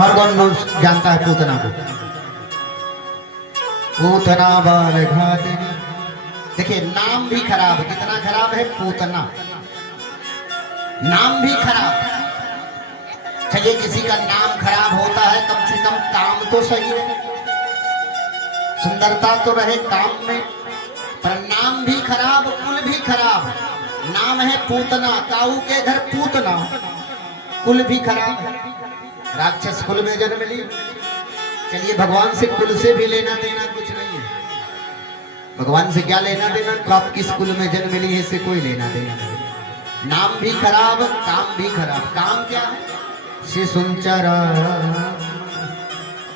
और कौन जानता है पूतना को? पूतना बाल घातनी। देखिए नाम भी खराब, कितना खराब है पूतना, नाम भी खराब। चाहिए किसी का नाम खराब होता है, कम से कम काम तो सही है, सुंदरता तो रहे काम में, पर नाम भी खराब, कुल भी खराब। नाम है पूतना, काऊ के घर पूतना, कुल भी खराब है, राक्षस कुल में जन्म ली। चलिए भगवान से कुल से भी लेना देना कुछ नहीं है, भगवान से क्या लेना देना, तो आप किस कुल में जन्म ली है इससे कोई लेना देना नहीं। नाम भी खराब, काम भी खराब। काम क्या है? शिशुंचरा,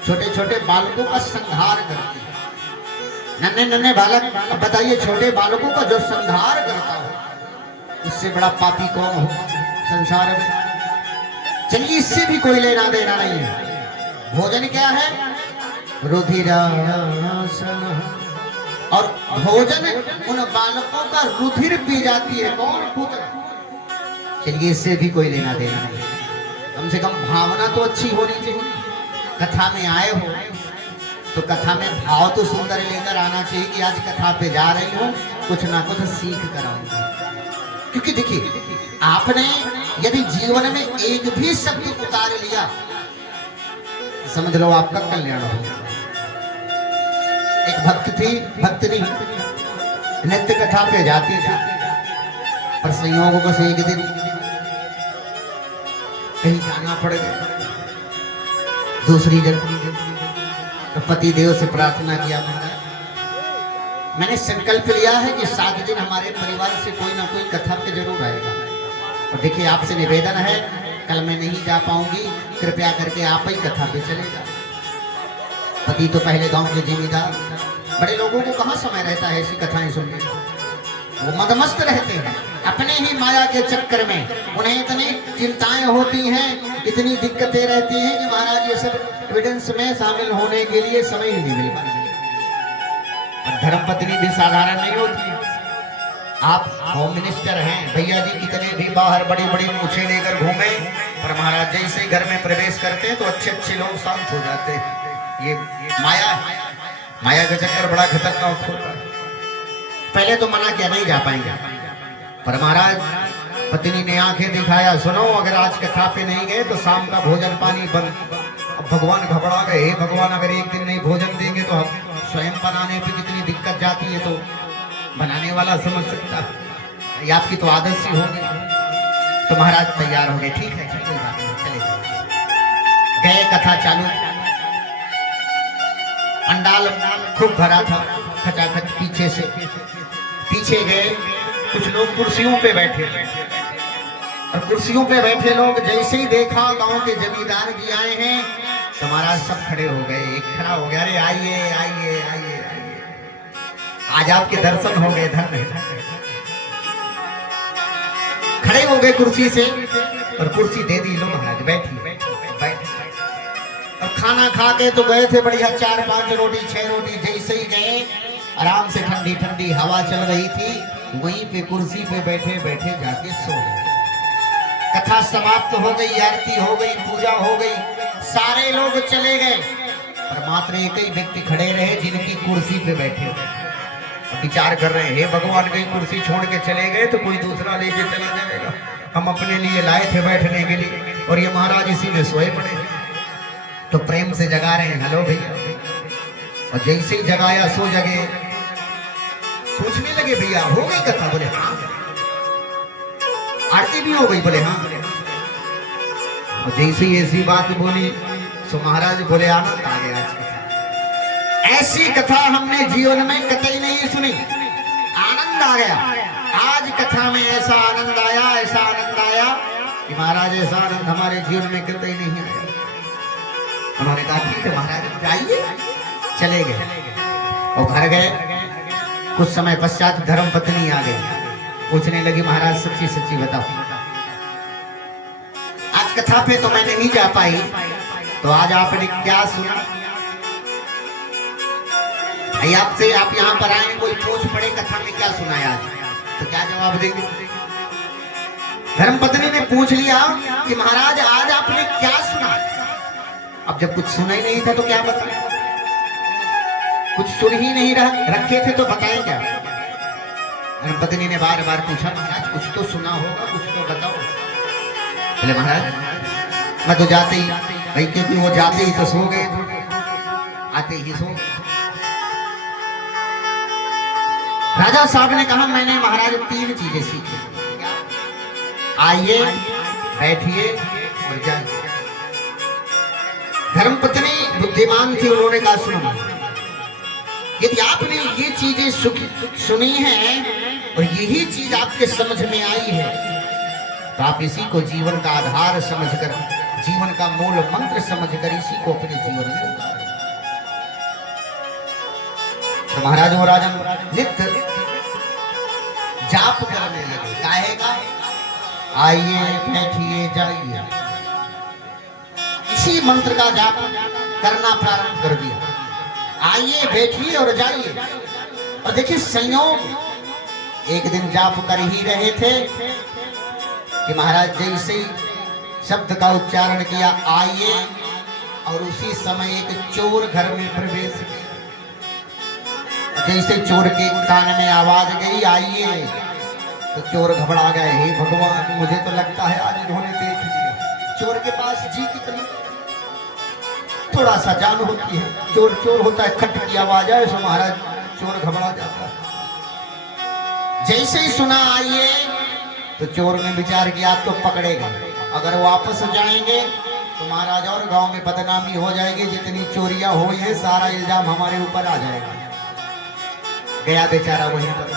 छोटे छोटे बालकों का संहार करती है। नन्हे नन्हे बालक, अब बताइए छोटे बालकों का जो संहार करता हो, इससे बड़ा पापी कौन हो संसार में? चलिए इससे भी कोई लेना देना नहीं है। भोजन क्या है? रुधिरासन, और भोजन उन बालकों का रुधिर पी जाती है। कौन? पुत्र। चलिए इससे भी कोई लेना देना नहीं, कम से कम भावना तो अच्छी होनी चाहिए। कथा में आए हो तो कथा में भाव तो सुंदर लेकर आना चाहिए कि आज कथा पे जा रही हूँ, कुछ ना कुछ सीख कर आऊंगी। क्योंकि देखिए आपने यदि जीवन में एक भी शब्द उतार लिया, समझ लो आपका कल्याण हो। एक भक्त थी, भक्तनी, नित्य कथा पे जाती थी, पर संयोगों से एक दिन कहीं जाना पड़ गया दूसरी जगह। तो पति देव से प्रार्थना किया, मैंने संकल्प लिया है कि 7 दिन हमारे परिवार से कोई ना कोई कथा पे जरूर आएगा, और देखिए आपसे निवेदन है कल मैं नहीं जा पाऊंगी, कृपया करके आप ही कथा पे चले जाओ। पति तो पहले गांव के जिम्मेदार, बड़े लोगों को कहाँ समय रहता है ऐसी कथाएं सुनने, वो मदमस्त रहते हैं अपने ही माया के चक्कर में। उन्हें इतनी चिंताएं होती हैं, इतनी दिक्कतें रहती हैं कि महाराज ये सब एविडेंस में शामिल होने के लिए समय ही नहीं मिल पाता। धर्मपत्नी भी साधारण नहीं होती। आप होम मिनिस्टर हैं, भैया जी कितने भी बाहर बड़ी बड़ी मूछें लेकर घूमे, पर महाराज जैसे ही घर में प्रवेश करते हैं तो अच्छे अच्छे लोग शांत हो जाते हैं। ये माया है, माया का चक्कर बड़ा खतरनाक होता है। पहले तो मना किया नहीं जा पाएंगे, पर महाराज पत्नी ने आंखें दिखाया, सुनो अगर आज कथा पे नहीं गए तो शाम का भोजन पानी बंद। अब भगवान घबरा गए, हे भगवान अगर एक दिन नहीं भोजन देंगे तो हम स्वयं बनाने पे कितनी दिक्कत जाती है, तो बनाने वाला समझ सकता है, ये आपकी तो आदत सी होगी। तो महाराज तैयार हो गए, ठीक है कोई बात नहीं चले गए। कथा चालू, पंडाल खूब भरा था, खचाखच पीछे से पीछे गए। कुछ लोग कुर्सियों पे बैठे, और कुर्सियों पे बैठे लोग जैसे ही देखा गांव के जमींदार जी आए हैं तो महाराज सब खड़े हो गए। एक खड़ा हो गया, अरे आइए आइए आइए आइए, आज आपके दर्शन हो गए, धन्य। खड़े हो गए कुर्सी से, और कुर्सी दे दी, लो महाराज बैठी बैठी। और खाना खा के तो गए थे बढ़िया, 4-5 रोटी 6 रोटी, जैसे ही गए आराम से ठंडी ठंडी हवा चल रही थी, वहीं पे कुर्सी पे बैठे बैठे जाके सो गए। कथा समाप्त हो गई, आरती हो गई, पूजा हो गई, सारे लोग चले गए, पर मात्र एक ही व्यक्ति खड़े रहे जिनकी कुर्सी पे बैठे। विचार कर रहे हैं, हे भगवान कहीं कुर्सी छोड़ के चले गए तो कोई दूसरा लेके चला जाएगा, हम अपने लिए लाए थे बैठने के लिए, और ये महाराज इसी में सोए पड़े। तो प्रेम से जगा रहे हैं, हेलो भैया, और जैसे ही जगाया सो जगे। पूछने लगे, भैया हो गई कथा? बोले हाँ। आरती भी हो गई? बोले हाँ। और जैसे ही ऐसी बात बोली तो महाराज बोले आनंद आ गया, आज कथा, ऐसी कथा हमने जीवन में कतई नहीं सुनी, आनंद आ गया। आज कथा में ऐसा आनंद आया, ऐसा आनंद आया कि महाराज ऐसा आनंद हमारे जीवन में कतई नहीं आया। उन्होंने कहा ठीक है महाराज जाइए, चले गए और घर गए। कुछ समय पश्चात धर्मपत्नी आ गई, पूछने लगी, महाराज सच्ची सच्ची बताओ, आज कथा पे तो मैं नहीं जा पाई, तो आज आपने क्या सुना? आपसे आप यहाँ पर आए, कोई पूछ पड़े कथा में क्या सुना आज, तो क्या जवाब देंगे? धर्मपत्नी ने पूछ लिया कि महाराज आज आपने क्या सुना? अब जब कुछ सुना ही नहीं था तो क्या बताएं, कुछ सुन ही नहीं रखे थे तो बताएं क्या। धर्मपत्नी ने बार बार पूछा, महाराज कुछ तो सुना होगा, कुछ तो बताओ। बोले महाराज मैं तो जाते ही भाई, क्योंकि वो जाते ही तो सो गए, आते ही सो। राजा साहब ने कहा मैंने महाराज 3 चीजें सीखी, आइए बैठिए और जाइए। धर्मपत्नी बुद्धिमान थी, उन्होंने कहा सुनो, यदि आपने ये चीजें सुनी हैं और यही चीज आपके समझ में आई है तो आप इसी को जीवन का आधार समझकर, जीवन का मूल मंत्र समझकर इसी को अपने जीवन में उतारें। तो महाराज वो राजन नित्य जाप करने लगे, काहे का, आइए बैठिए जाइए, इसी मंत्र का जाप करना प्रारंभ कर दिया। आइए बैठिए और जाइए। और देखिए संयोग, एक दिन जाप कर ही रहे थे कि महाराज जैसे ही शब्द का उच्चारण किया आइए, और उसी समय एक चोर घर में प्रवेश किया। जैसे चोर के कान में आवाज गई आइए, तो चोर घबरा गए, हे भगवान मुझे तो लगता है आज इन्होंने देख लिया। चोर के पास जी कितनी थोड़ा सा जान होती है, चोर चोर होता है, खट की आवाज आए तो महाराज चोर घबरा जाता है। जैसे ही सुना आइए तो चोर ने विचार किया तो पकड़ेगा, अगर वापस जाएंगे तो महाराज और गांव में बदनामी हो जाएगी, जितनी चोरियां हुई है सारा इल्जाम हमारे ऊपर आ जाएगा। गया बेचारा वहीं पर।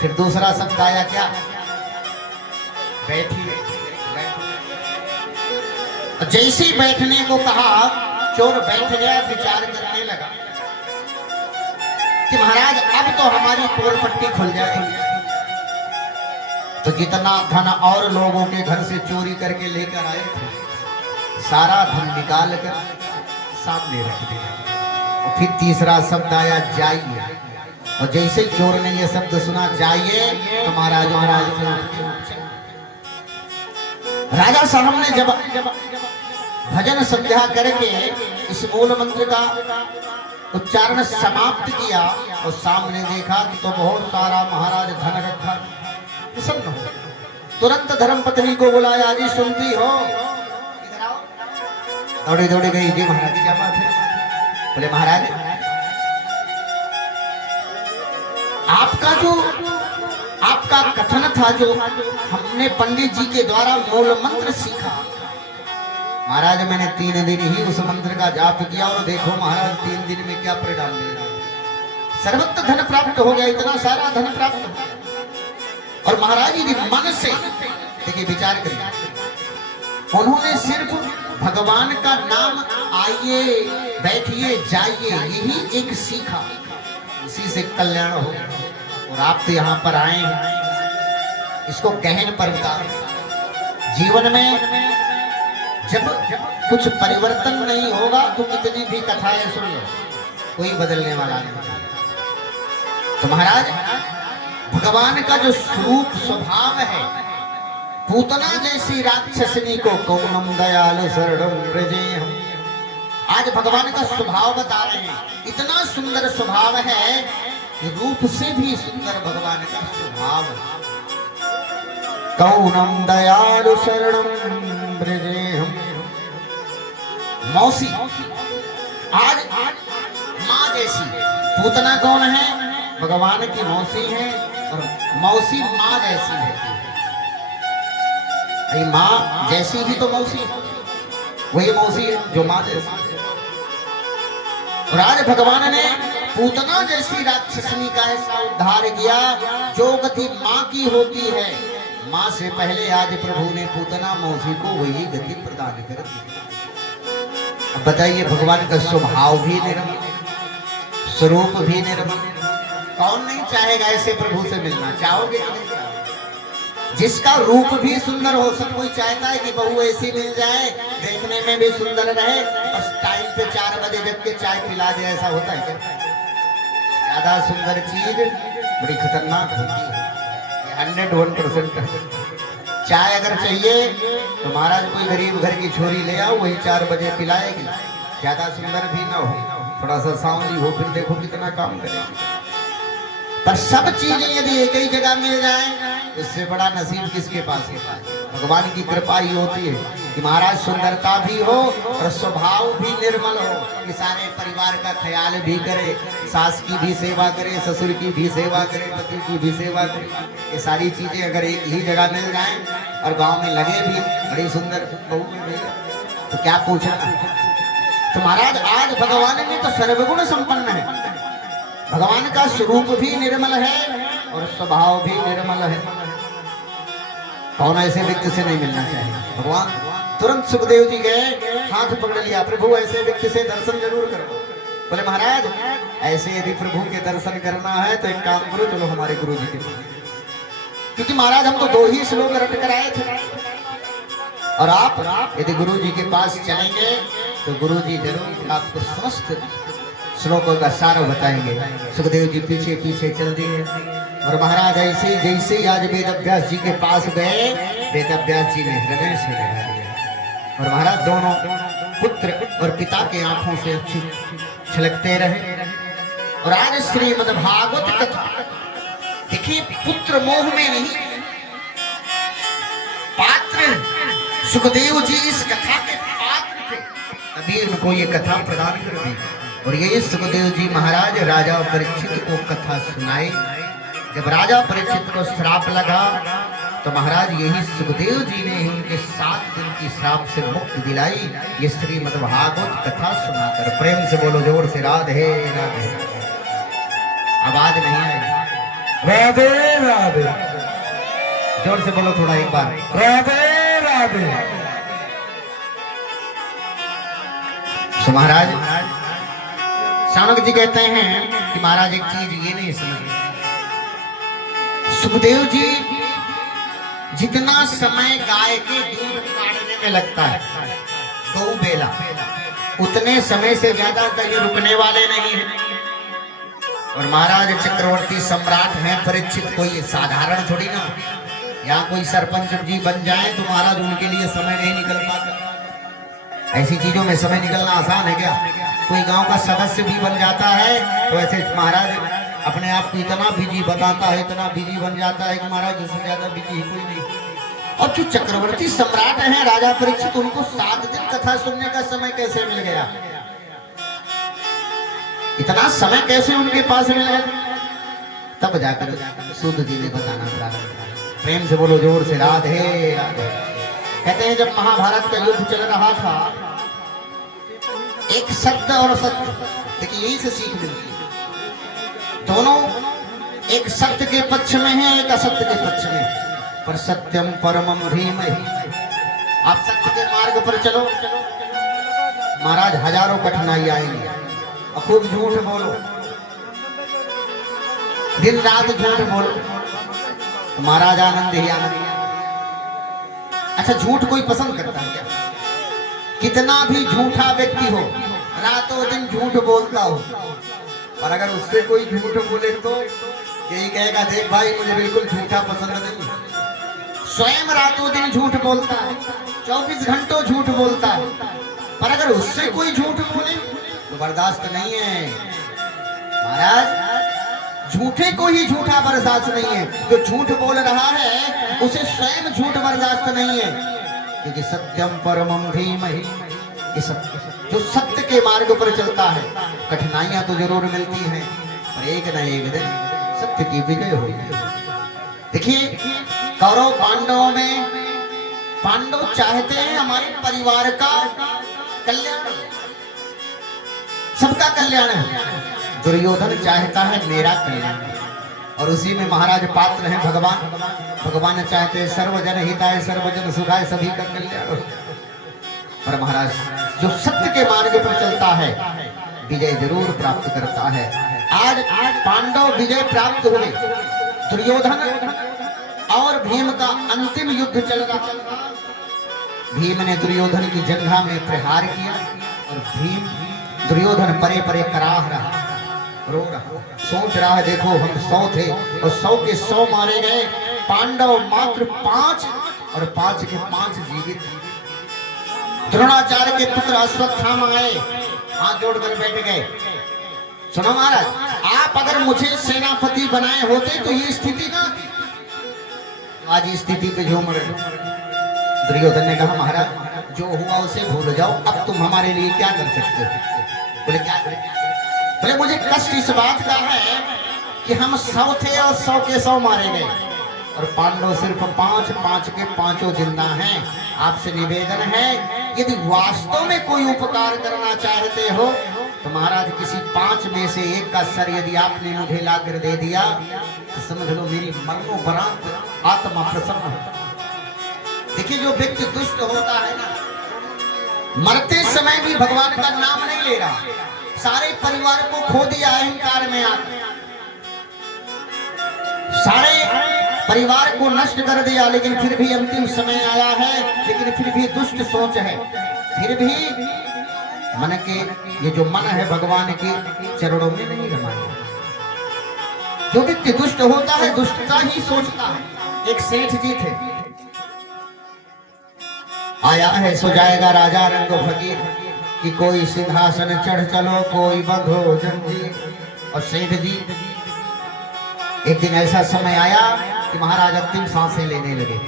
फिर दूसरा शब्द आया क्या, बैठिए। जैसे ही बैठने को कहा चोर बैठ गया, विचार करने लगा कि महाराज अब तो हमारी पोल पट्टी खुल जाएगी। तो जितना धन और लोगों के घर से चोरी करके लेकर आए थे सारा धन निकाल कर सामने रख दिया। और फिर तीसरा शब्द आया जाइए। और जैसे चोर ने यह शब्द सुना जाइए तो महाराज राजा साहब ने जब भजन संध्या करके इस मूल मंत्र का उच्चारण समाप्त किया और सामने देखा तो बहुत सारा महाराज धन रखा प्रसन्न हो। तुरंत धर्मपत्नी को बुलाया, जी सुनती हो, इधर आओ। दौड़ी दौड़ी गई, जी महाराज क्या बात है। बोले महाराज आपका कथन था जो हमने पंडित जी के द्वारा मूल मंत्र सीखा, महाराज मैंने 3 दिन ही उस मंत्र का जाप किया और देखो महाराज 3 दिन में क्या परिणाम मिला, सर्वत्र धन प्राप्त हो गया, इतना सारा धन प्राप्त हो गया। और महाराज जी मन से देखिए विचार करिए, उन्होंने सिर्फ भगवान का नाम आइए बैठिए जाइए यही एक सीखा, उसी से कल्याण हो। और आप तो यहाँ पर आए हैं, इसको गहन पर उतारो। जीवन में जब कुछ परिवर्तन नहीं होगा तो कितनी भी कथाएं सुन लो, कोई बदलने वाला नहीं। तो महाराज भगवान का जो स्वरूप स्वभाव है, पूतना जैसी राक्षसनी को कौनम दयालु शरणम व्रजेहम, आज भगवान का स्वभाव बता रहे हैं। इतना सुंदर स्वभाव है कि रूप से भी सुंदर भगवान का स्वभाव है। कौनम दयालु शरणम व्रजेहम, मौसी आज माँ जैसी, पूतना कौन है, भगवान की मौसी है, और मौसी माँ जैसी है। माँ जैसी ही तो मौसी है, वही मौसी है जो माँ जैसी। और आज भगवान ने पूतना जैसी राक्षसनी का ऐसा उद्धार किया जो गति माँ की होती है, माँ से पहले आज प्रभु ने पूतना मौसी को वही गति प्रदान कर दी। अब बताइए भगवान का स्वभाव भी निर्मल, स्वरूप भी निर्मल, कौन नहीं चाहेगा ऐसे प्रभु से मिलना, चाहोगे कि नहीं चाहोगे। जिसका रूप भी सुंदर हो, सब कोई चाहता है कि बहू ऐसी मिल जाए, देखने में भी सुंदर रहे और टाइम पे 4 बजे जब के चाय पिला दे, ऐसा होता है क्या। ज्यादा सुंदर चीज बड़ी खतरनाक होती है, 101% चाय अगर चाहिए तो महाराज कोई गरीब घर की छोरी ले आओ, वही 4 बजे पिलाएगी। ज्यादा सुंदर भी ना हो, थोड़ा सा सांवली हो, फिर देखो कितना काम करेगी। पर सब चीजें यदि एक ही जगह मिल जाए, उससे बड़ा नसीब किसके पास है? भगवान की कृपा ही होती है कि महाराज सुंदरता भी हो और स्वभाव भी निर्मल हो, कि सारे परिवार का ख्याल भी करे, सास की भी सेवा करे, ससुर की भी सेवा करे, पति की भी सेवा करे। ये सारी चीजें अगर एक ही जगह मिल जाए और गांव में लगे भी बड़ी सुंदर बहू मिले तो क्या पूछना। तो महाराज आज भगवान में तो सर्वगुण संपन्न है, भगवान का स्वरूप भी निर्मल है और स्वभाव भी निर्मल है। कौन ऐसे व्यक्ति से नहीं मिलना चाहिए? भगवान तुरंत सुखदेव जी गए, हाथ पकड़ लिया, प्रभु ऐसे व्यक्ति से दर्शन जरूर करो। बोले महाराज ऐसे यदि प्रभु के दर्शन करना है तो एक काम करो, चलो हमारे गुरु जी के पास, क्योंकि महाराज हम तो 2 ही श्लोक रट कर आए थे, और आप यदि गुरु जी के पास चलेंगे तो गुरु जी जरूर आपको समस्त श्लोकों का सार बताएंगे। सुखदेव जी पीछे पीछे चल दिए और महाराज ऐसे जैसे ही आज वेद अभ्यास जी के पास गए, वेद अभ्यास जी ने हृदय से लगा दिया और महाराज दोनों पुत्र और पिता के आंखों से अच्छी छलकते रहे। और आज श्रीमद् भागवत कथा देखिए, पुत्र मोह में नहीं, पात्र सुखदेव जी इस कथा के पात्र थे, तभी उनको ये कथा प्रदान कर दी। और ये सुखदेव जी महाराज राजा परीक्षित को कथा सुनाई। जब राजा परीक्षित को श्राप लगा तो महाराज यही सुखदेव जी ने उनके 7 दिन की श्राप से मुक्ति दिलाई। ये श्रीमद् भागवत कथा सुनाकर प्रेम से बोलो जोर से राधे राधे। आवाज नहीं आई, राधे राधे। जोर से बोलो थोड़ा एक बार, राधे राधे। तो महाराज शानक जी कहते हैं कि महाराज एक चीज ये नहीं समझे, सुखदेव जी जितना समय गाय के दूध काटने में लगता है गौ बेला, उतने समय से ज्यादा कहीं रुकने वाले नहीं है। और महाराज चक्रवर्ती सम्राट हैं परीक्षित, कोई साधारण थोड़ी ना, यहाँ कोई सरपंच जी बन जाए तो महाराज उनके लिए समय नहीं निकल पाता। ऐसी चीजों में समय निकलना आसान है क्या? कोई गांव का सदस्य भी बन जाता है तो ऐसे महाराज अपने आप को इतना बिजी बताता है, इतना बिजी बन जाता है कि महाराज इससे ज्यादा बिजी कोई नहीं। और जो चक्रवर्ती सम्राट हैं राजा परीक्षित, उनको 7 दिन कथा सुनने का समय कैसे मिल गया? इतना समय कैसे उनके पास मिल गया? तब जाकर सूत जी ने बताना प्रारंभ किया। प्रेम से बोलो जोर से राधे राधे। कहते हैं जब महाभारत का युद्ध चल रहा था, एक सत्य और सत्य, देखिए यही से सीख मिलती है, दोनों एक सत्य के पक्ष में है, एक असत्य के पक्ष में, पर सत्यम परमम धीमहि। आप सत्य के मार्ग पर चलो, महाराज हजारों कठिनाई आएंगी, और खूब झूठ बोलो, दिन रात झूठ बोलो तो महाराज आनंद ही आनंद। अच्छा झूठ कोई पसंद करता है क्या? कितना भी झूठा व्यक्ति हो, रातों दिन झूठ बोलता हो, और अगर उससे कोई झूठ बोले तो यही कहेगा देख भाई मुझे बिल्कुल झूठा पसंद नहीं। स्वयं रातों दिन झूठ बोलता है, 24 घंटों झूठ बोलता है, पर अगर उससे कोई झूठ बोले तो बर्दाश्त नहीं है। महाराज झूठे को ही झूठा बर्दाश्त नहीं है, जो झूठ बोल रहा है उसे स्वयं झूठ बर्दाश्त नहीं है, क्योंकि सत्यम परमम धीमहि। जो सत्य के मार्ग पर चलता है, कठिनाइयां तो जरूर मिलती हैं, पर एक न एक दिन सत्य की विजय होगी। देखिए कौरव पांडवों में, पांडव चाहते हैं हमारे परिवार का कल्याण, सबका कल्याण है। दुर्योधन चाहता है मेरा कल्याण, और उसी में महाराज पात्र हैं भगवान। भगवान चाहते हैं सर्वजन हिताय सर्वजन सुखाय, सभी का कल्याण हो। पर महाराज जो सत्य के मार्ग पर चलता है विजय जरूर प्राप्त करता है। आज पांडव विजय प्राप्त हुए, दुर्योधन और भीम का अंतिम युद्ध चल रहा था। भीम ने दुर्योधन की जंघा में प्रहार किया और भीम दुर्योधन परे परे कराह रहा, रो रहा, सोच रहा है देखो हम 100 थे और 100 के 100 मारे गए, पांडव मात्र 5 और 5 के 5 जीवित। द्रोणाचार्य के पुत्र अश्वत्थामा आए, हाथ जोड़कर बैठ गए। सुनो महाराज, आप अगर मुझे सेनापति बनाए होते तो ये स्थिति ना थी। आज इस स्थिति पे झूम रहे। दुर्योधन ने कहा महाराज जो हुआ उसे भूल जाओ, अब तुम हमारे लिए क्या कर सकते हो? बोले क्या? बोले मुझे कष्ट इस बात का है कि हम 100 थे और 100 के 100 मारे गए और पांडव सिर्फ 5 के 5 जिंदा हैं। आपसे निवेदन है यदि वास्तव में कोई उपकार करना चाहते हो तो महाराज किसी 5 में से एक का सर यदि आपने मुझे लाकर दे दिया तो समझ लो मेरी मरणोपरांत आत्मा प्रसन्न होता। देखिए जो व्यक्ति दुष्ट होता है ना, मरते समय भी भगवान का नाम नहीं ले रहा, सारे परिवार को खो दिया अहंकार में आकर, सारे परिवार को नष्ट कर दिया, लेकिन फिर भी अंतिम समय आया है, लेकिन फिर भी दुष्ट सोच है, फिर भी मन के ये जो मन है भगवान के चरणों में नहीं रमाया। जो व्यक्ति दुष्ट होता है दुष्टता ही सोचता है। एक सेठ जी थे, आया है सो जाएगा राजा रंगो फकीर, कि कोई सिंहासन चढ़ चलो कोई बंधो जंजीर। और सेठ जी एक दिन ऐसा समय आया कि महाराज अंतिम सांसें लेने लगे।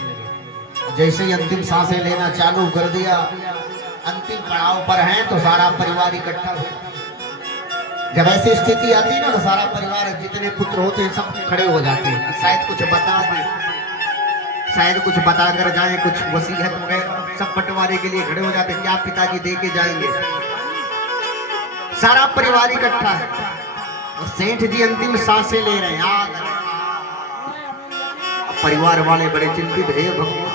जैसे ही अंतिम सांसें लेना चालू कर दिया, अंतिम पड़ाव पर हैं तो सारा परिवार इकट्ठा हो। जब ऐसी स्थिति आती ना तो सारा परिवार जितने पुत्र होते हैं सब खड़े हो जाते हैं, शायद कुछ बता दें, शायद कुछ बता कर जाए, कुछ वसीयत वगैरह, सब बंटवारे के लिए खड़े हो जाते हैं। क्या पिताजी दे के जाएंगे? सारा परिवार इकट्ठा है और सेठ जी अंतिम सांसें ले रहे हैं। परिवार वाले बड़े चिंतित है, भगवान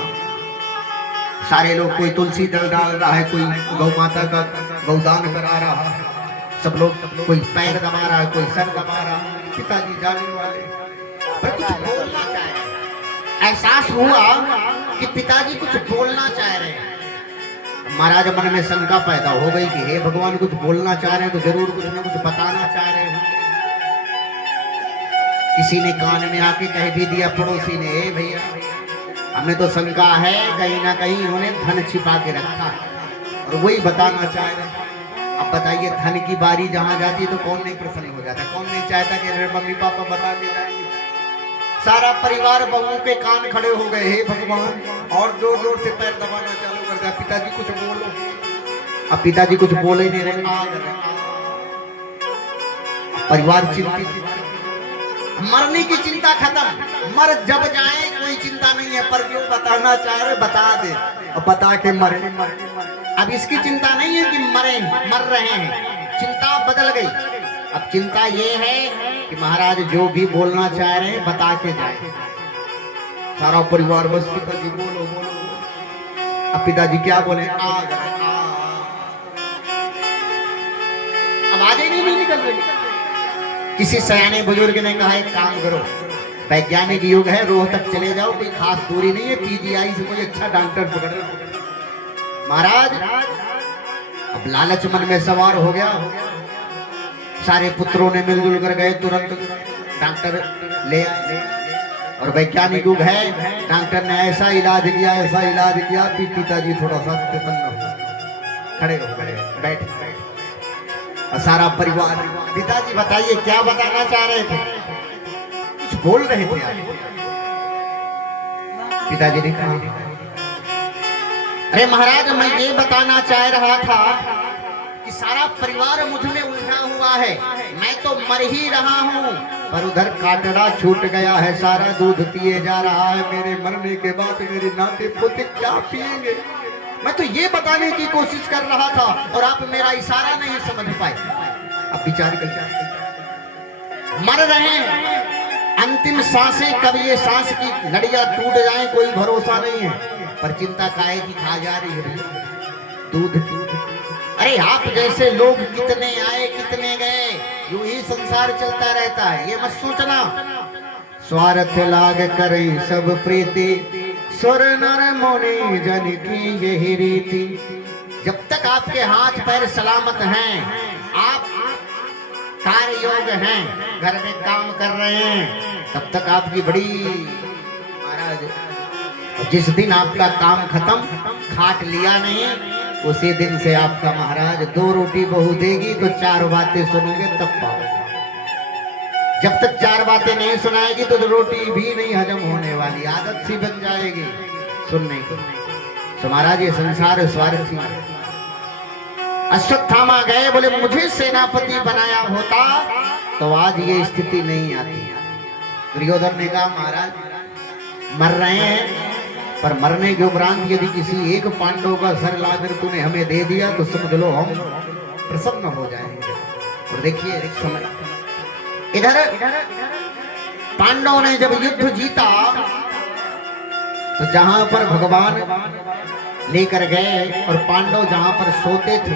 सारे लोग, कोई तुलसी दल डाल रहा है, कोई गौ माता का गौदान करा रहा है, सब लोग कोई पैर दबा रहा है, कोई सर दबा रहा है। पिताजी जाने वाले पर कुछ बोलना चाह रहे, एहसास हुआ कि पिताजी कुछ बोलना चाह रहे हैं। महाराज मन में शंका पैदा हो गई कि हे भगवान कुछ बोलना चाह रहे हैं तो जरूर कुछ ना कुछ बताना चाह रहे हैं। किसी ने कान में आके कह भी दिया, पड़ोसी ने, हे भैया हमें तो शंका है कहीं ना कहीं उन्होंने धन छिपा के रखा और वही बताना चाह रहे। अब बताइए धन की बारी जहां जाती है तो कौन नहीं प्रसन्न हो जाता, कौन नहीं चाहता कि मेरे मम्मी पापा बता के जाएंगे। सारा परिवार बहू के कान खड़े हो गए, हे भगवान, और जोर जोर से पैर दबाना चालू कर दिया, पिताजी कुछ बोलो। अब पिताजी कुछ बोले ही नहीं रहे, परिवार चिंतित, मरने की चिंता खत्म, मर जब जाए कोई चिंता नहीं है, पर जो बताना चाह रहे बता दे और बता के मरे। अब इसकी चिंता नहीं है कि मर रहे हैं, चिंता बदल गई। अब चिंता ये है कि महाराज जो भी बोलना चाह रहे हैं बता के जाए। सारा परिवार बस पिताजी बोलो बोलो। अब पिताजी क्या बोले, आवाजें नहीं निकल रही। किसी सयाने बुजुर्ग ने कहा एक काम करो, वैज्ञानिक युग है, रोहतक चले जाओ, कोई खास दूरी नहीं है, पीजीआई से कोई अच्छा डॉक्टर पकड़ लो। महाराज अब लालच मन में सवार हो गया, सारे पुत्रों ने मिलजुल कर गए, तुरंत डॉक्टर ले आए और वैज्ञानिक युग है, डॉक्टर ने ऐसा इलाज किया कि पिताजी थोड़ा सा खड़े हो गए, बैठ और सारा परिवार, पिताजी बताइए क्या बताना चाह रहे थे, कुछ बोल रहे थे आप। पिताजी ने कहा, अरे महाराज मैं ये बताना चाह रहा था कि सारा परिवार मुझ में उलझा हुआ है, मैं तो मर ही रहा हूँ, पर उधर काटड़ा छूट गया है, सारा दूध पिए जा रहा है, मेरे मरने के बाद मेरे नाते पोते क्या पिएंगे। मैं तो ये बताने की कोशिश कर रहा था और आप मेरा इशारा नहीं समझ पाए। अब विचार कर, मर रहे हैं, अंतिम सांसें, कब ये सांस की नड़ियां टूट जाए कोई भरोसा नहीं है, पर चिंता काहे की खा जा रही है दूध। अरे आप जैसे लोग कितने आए कितने गए, यूं ही संसार चलता रहता है, ये मत सोचना। स्वार्थ लाग करे सब प्रीति, सुर नर मुनि जन की यही रीति। जब तक आपके हाथ पैर सलामत हैं, आप कार्य योग हैं, घर में काम कर रहे हैं, तब तक आपकी बड़ी महाराज जिस दिन आपका काम खत्म, खाट लिया नहीं, उसी दिन से आपका महाराज 2 रोटी बहू देगी तो 4 बातें सुनोगे तब पाओगे। जब तक 4 बातें नहीं सुनाएगी तो रोटी भी नहीं हजम होने वाली, आदत सी बन जाएगी सुनने की। तो महाराज ये संसार स्वार्थी। अश्वत्थामा गए, बोले मुझे सेनापति बनाया होता तो आज ये स्थिति नहीं आती। दुर्योधन ने कहा महाराज मर रहे हैं, पर मरने के उपरांत यदि किसी एक पांडव का सर लाकर तूने हमें दे दिया तो समझ लो हम प्रसन्न हो जाएंगे। और देखिए समय इधर पांडवों ने जब युद्ध जीता तो जहां पर भगवान लेकर गए और पांडव जहां पर सोते थे,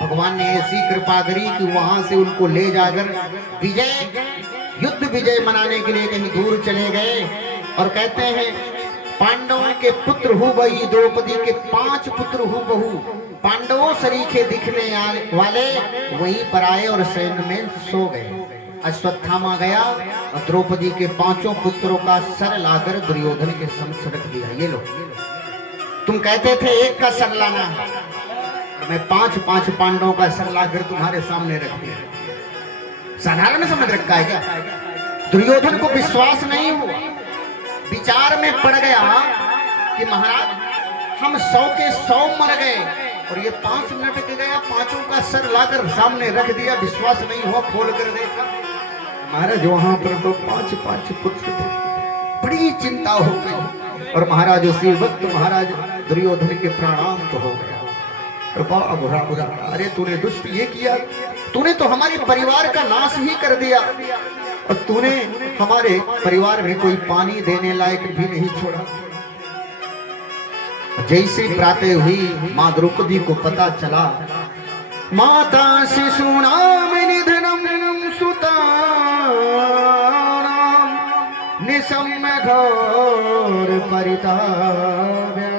भगवान ने ऐसी कृपा करी कि वहां से उनको ले जाकर युद्ध विजय मनाने के लिए कहीं दूर चले गए। और कहते हैं पांडवों के पुत्र हुबई द्रौपदी के 5 पुत्र हुबहू पांडवों सरीखे दिखने वाले वहीं पर आए और सैन्य में सो गए। अश्वत्थामा गया और द्रौपदी के 5 पुत्रों का सर लाकर दुर्योधन के समक्ष रख दिया। ये लो, तुम कहते थे एक का सर लाना है, और मैं 5 पांडवों का सर लाकर तुम्हारे सामने रख दिया। साधारण समझ रखा है क्या? दुर्योधन को विश्वास नहीं हुआ, विचार में पड़ गया कि महाराज हम 100 के 100 मर गए और ये 5 मिनट के गया, 5 का सर लाकर सामने रख दिया। विश्वास नहीं हुआ, खोल कर देखा महाराज वहां पर तो 5 पुत्र थे। बड़ी चिंता हो गई और महाराज उसी वक्त महाराज दुर्योधन के प्राणांत तो हो गया। अरे तूने दुष्ट ये किया, तूने तो हमारे परिवार का नाश ही कर दिया और तूने हमारे परिवार में कोई पानी देने लायक भी नहीं छोड़ा। जैसे प्रातः हुई माँ द्रौपदी को पता चला, माता शिशूनाम निधनम सुतानाम निशम्य घोर परिताप्यम्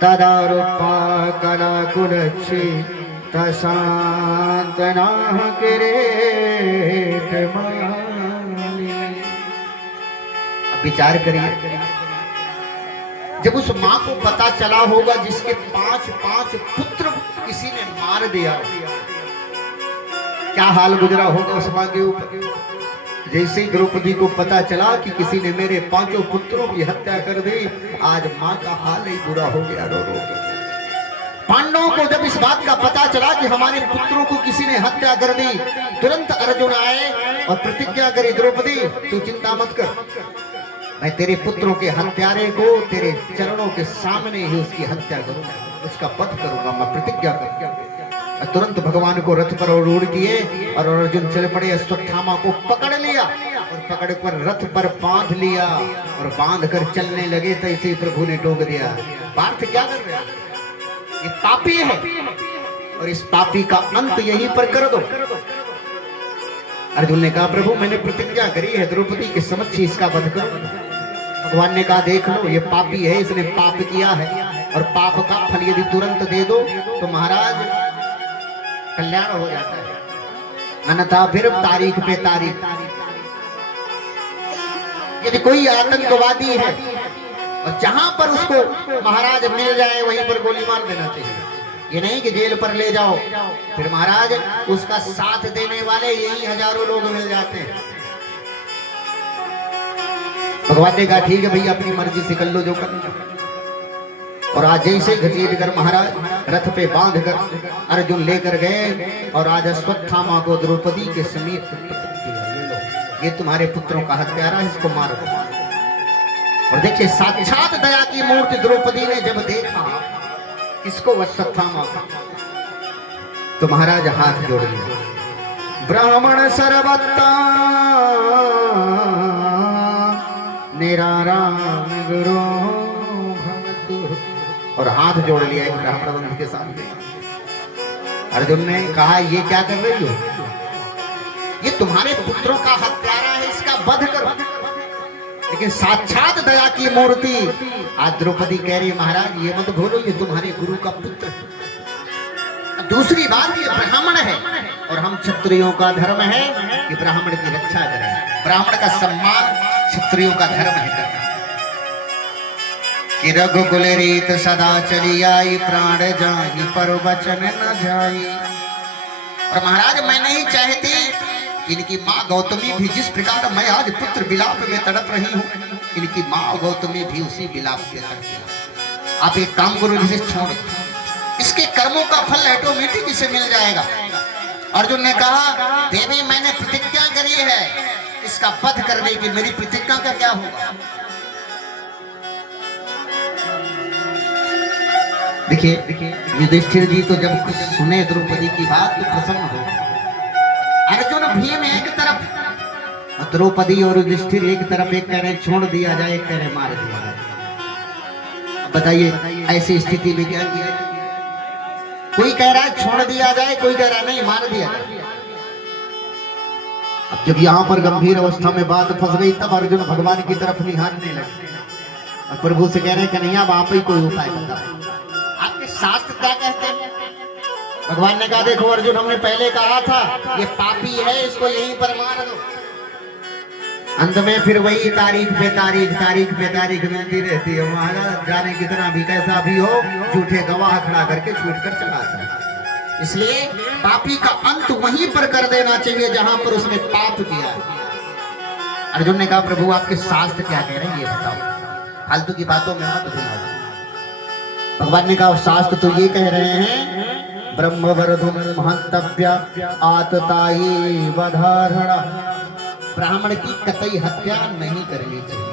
तदा रूपा कलाकुलच्छी तशान्तनाः किरीटमालिनी। अब विचार करिए, जब उस माँ को पता चला होगा जिसके 5 पुत्र किसी ने मार दिया, क्या हाल गुजरा होगा उस माँ के ऊपर। जैसे ही द्रौपदी को पता चला कि किसी ने मेरे 5 पुत्रों की हत्या कर दी, आज माँ का हाल ही बुरा हो गया रो रो के। पांडवों को जब इस बात का पता चला कि हमारे पुत्रों को किसी ने हत्या कर दी, तुरंत अर्जुन आए और प्रतिज्ञा करी, द्रौपदी तू चिंता मत कर, मैं तेरे पुत्रों के हत्यारे को तेरे चरणों के सामने ही उसकी हत्या करूंगा, उसका वध करूंगा, मैं प्रतिज्ञा करूंगा। तुरंत भगवान को रथ पर रूढ़ किए और अर्जुन चल पड़े, अश्वत्थामा को पकड़ लिया और पकड़ कर रथ पर बांध लिया और बांध कर चलने लगे। तो इसे प्रभु ने टोक दिया, पार्थ क्या कर रहे हैं, ये पापी है और इस पापी का अंत यहीं पर कर दो। अर्जुन ने कहा प्रभु मैंने प्रतिज्ञा करी है द्रौपदी के समक्ष इसका वध करो। भगवान ने कहा देख लो ये पापी है, इसने पाप किया है और पाप का फल यदि तुरंत दे दो तो महाराज कल्याण हो जाता है, अन्यथा फिर तारीख पे तारीख। यदि कोई आतंकवादी है और जहां पर उसको महाराज मिल जाए वहीं पर गोली मार देना चाहिए। ये नहीं कि जेल पर ले जाओ, फिर महाराज उसका साथ देने वाले यही हजारों लोग मिल जाते हैं। भगवान ने कहा ठीक है भैया अपनी मर्जी से कर लो जो करना। और आज जैसे घसीट कर महाराज रथ पे बांध कर अर्जुन लेकर गए और आज अश्वत्थामा को द्रौपदी के समीप ये तुम्हारे पुत्रों का हत्यारा, इसको मारो। और देखिए साक्षात दया की मूर्ति द्रौपदी ने जब देखा इसको अश्वत्थामा तो महाराज हाथ जोड़ लिया, ब्राह्मण सर्वत्ता निराराम गुरु भवतु, और हाथ जोड़ लिया एक ब्राह्मण के सामने। अर्जुन ने कहा ये क्या कर रही हो, ये तुम्हारे पुत्रों का हत्यारा है, इसका वध करो। लेकिन साक्षात दया की मूर्ति आज द्रौपदी कह रही महाराज ये मत भूलो ये तुम्हारे गुरु का पुत्र है। दूसरी बात ये ब्राह्मण है और हम क्षत्रियों का धर्म है कि ब्राह्मण की रक्षा करें, ब्राह्मण का सम्मान क्षत्रियों का धर्म है करना। कि रघुकुल रीत सदा चली आई, प्राण जाई पर वचन न जाई। और महाराज मैं नहीं चाहती कि इनकी माँ गौतमी भी जिस प्रकार मैं आज पुत्र विलाप में तड़प रही हूँ, इनकी माँ गौतमी भी उसी विलाप के तड़प। आप एक काम करो, इसे छोड़, इसके कर्मों का फल ऑटोमेटिक इसे मिल जाएगा। अर्जुन ने कहा देवी मैंने प्रतिज्ञा करी है इसका वध करने की, मेरी प्रतिज्ञा का क्या होगा? देखिए युधिष्ठिर जी तो जब कुछ सुने द्रौपदी की बात तो प्रसन्न हो। अर्जुन भीम एक तरफ, द्रौपदी और युधिष्ठिर एक तरफ, एक कह रहे छोड़ दिया जाए, एक कह रहे मार दिया जाए। बताइए ऐसी स्थिति में क्या किया? कोई कह रहा है छोड़ दिया जाए, कोई कह रहा है नहीं मार दिया जाए। अब जब यहाँ पर गंभीर अवस्था में बात फंस गई तब अर्जुन भगवान की तरफ निहारने लगे और प्रभु से कह रहे हैं कन्हैया आप ही कोई उपाय बताओ, आपके शास्त्र क्या कहते हैं? भगवान ने कहा देखो अर्जुन हमने पहले कहा था ये पापी है, इसको यहीं पर मार दो। अंत में फिर वही तारीख पे तारीख मिलती रहती है। वहां जाने कितना भी कैसा भी हो, झूठे गवाह खड़ा करके छूट कर चलाता है। इसलिए पापी का अंत वहीं पर कर देना चाहिए जहां पर उसने पाप किया। अर्जुन ने कहा प्रभु आपके शास्त्र क्या कह रहे हैं ये बताओ, फालतू की बातों में मत घुमाओ। भगवान ने कहा शास्त्र तो ये कह रहे हैं ब्रह्म वर्धुम महंतव्य आतताई वधारणा, ब्राह्मण की कतई हत्या नहीं करनी चाहिए।